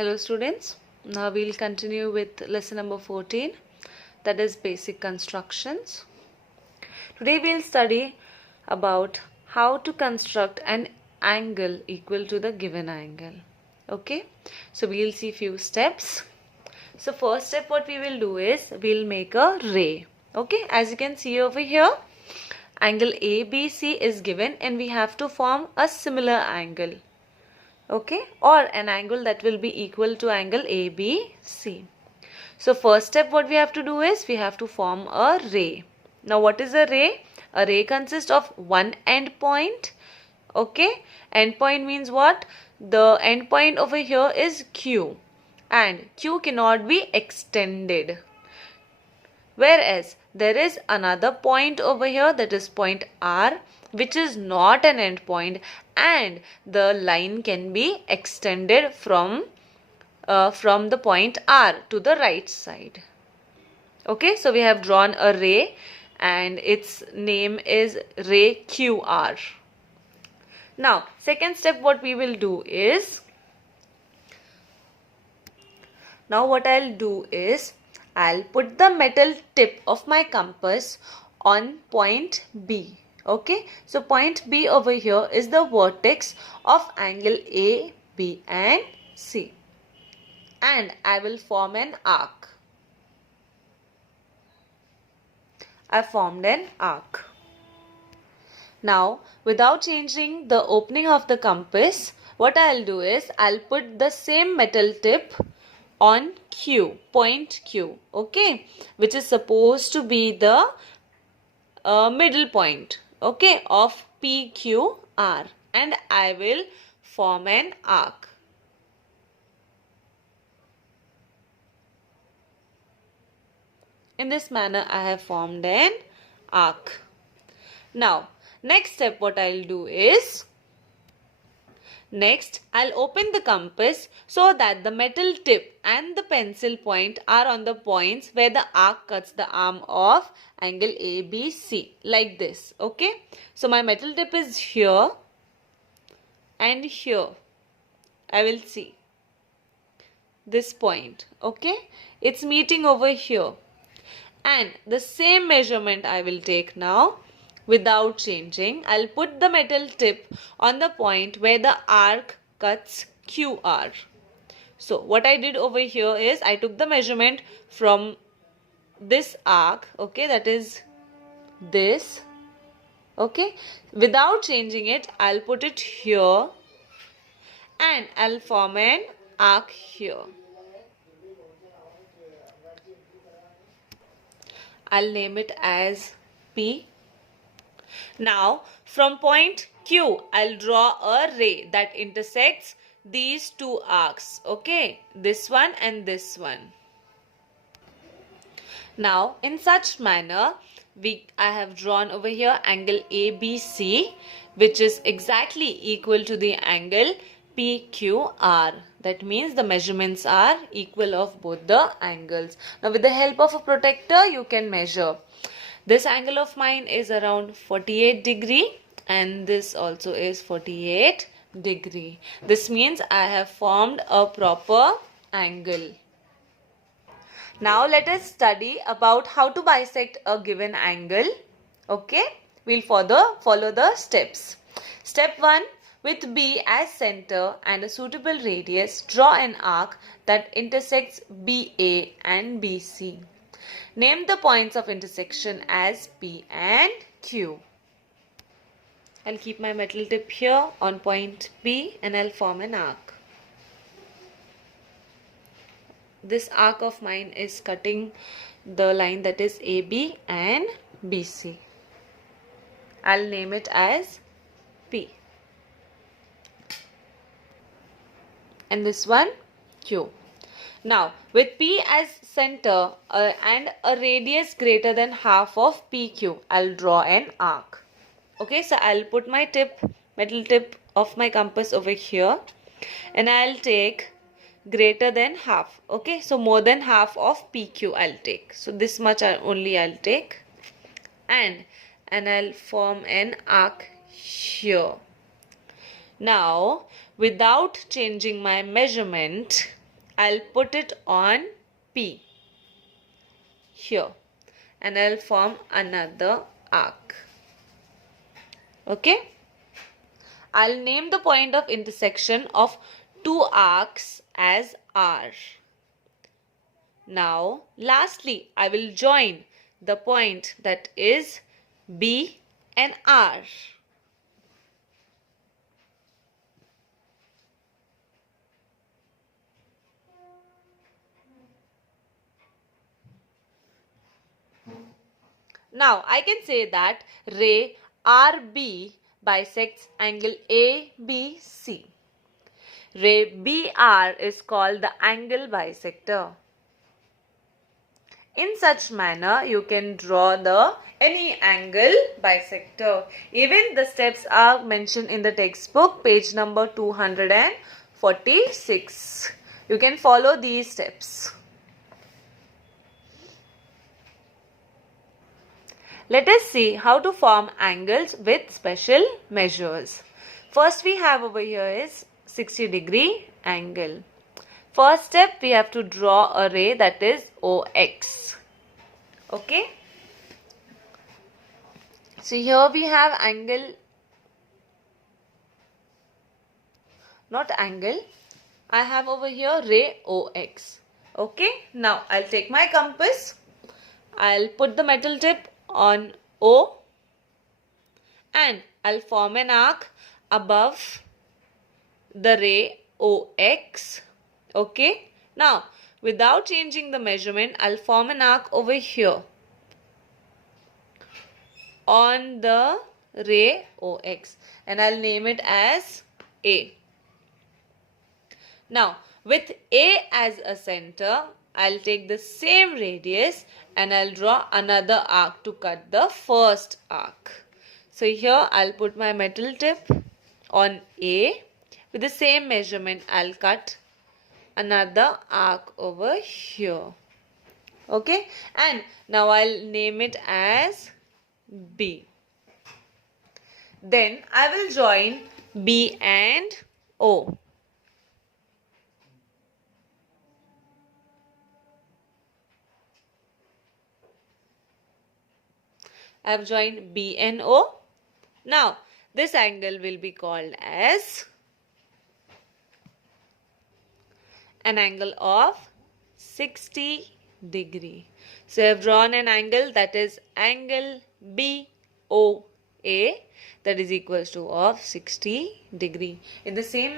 Hello students, now we'll continue with lesson number 14, that is basic constructions. Today we'll study about how to construct an angle equal to the given angle. Okay, so we'll see few steps. So first step what we will do is we'll make a ray. Okay, as you can see over here, angle ABC is given and we have to form a similar angle. Okay, or an angle that will be equal to angle ABC. So first step what we have to do is we have to form a ray. Now what is a ray? A ray consists of one end point. Okay, end point means what? The end point over here is Q and Q cannot be extended. Whereas there is another point over here, that is point R, which is not an end point, and the line can be extended from the point R to the right side. Okay, so we have drawn a ray and its name is ray QR. Now second step what we will do is, now what I'll do is I'll put the metal tip of my compass on point B. Okay, so point B over here is the vertex of angle A, B and C. And I will form an arc. I formed an arc. Now, without changing the opening of the compass, what I'll do is I'll put the same metal tip on Q, point Q, okay, which is supposed to be the middle point, okay, of PQR, and I will form an arc. In this manner, I have formed an arc. Now, next step what I'll do is, next, I'll open the compass so that the metal tip and the pencil point are on the points where the arc cuts the arm of angle ABC, like this. Okay, so my metal tip is here and here. I will see this point. Okay, it's meeting over here, and the same measurement I will take now. Without changing, I'll put the metal tip on the point where the arc cuts QR. So what I did over here is I took the measurement from this arc, okay, that is this, okay. Without changing it, I'll put it here and I'll form an arc here. I'll name it as P. Now, from point Q, I'll draw a ray that intersects these two arcs, okay, this one and this one. Now, in such manner, I have drawn over here angle ABC, which is exactly equal to the angle PQR. That means the measurements are equal of both the angles. Now, with the help of a protractor, you can measure. This angle of mine is around 48 degree and this also is 48 degree. This means I have formed a proper angle. Now let us study about how to bisect a given angle. Okay, we'll follow the steps. Step 1. With B as center and a suitable radius, draw an arc that intersects BA and BC. Name the points of intersection as P and Q. I'll keep my metal tip here on point P and I'll form an arc. This arc of mine is cutting the line that is AB and BC. I'll name it as P. And this one Q. Now, with P as center and a radius greater than half of PQ, I'll draw an arc. Okay, so I'll put my metal tip of my compass over here and I'll take greater than half. Okay, so more than half of PQ I'll take. So this much only I'll take and I'll form an arc here. Now, without changing my measurement, I'll put it on P here, and I'll form another arc. Okay? I'll name the point of intersection of two arcs as R. Now, lastly, I will join the point that is B and R. Now, I can say that ray RB bisects angle ABC. Ray BR is called the angle bisector. In such manner, you can draw any angle bisector. Even the steps are mentioned in the textbook, page number 246. You can follow these steps. Let us see how to form angles with special measures. First we have over here is 60-degree angle. First step, we have to draw a ray that is OX. Okay. So here we have angle, not angle. I have over here ray OX. Okay. Now I'll take my compass. I'll put the metal tip on O and I'll form an arc above the ray OX. Okay. Now, without changing the measurement, I'll form an arc over here on the ray OX and I'll name it as A. Now, with A as a center, I'll take the same radius and I'll draw another arc to cut the first arc. So here I'll put my metal tip on A. With the same measurement, I'll cut another arc over here. Okay, and now I'll name it as B. Then I will join B and O. I have joined B and O. Now this angle will be called as an angle of 60 degree. So I have drawn an angle that is angle BOA that is equals to of 60 degree. In the same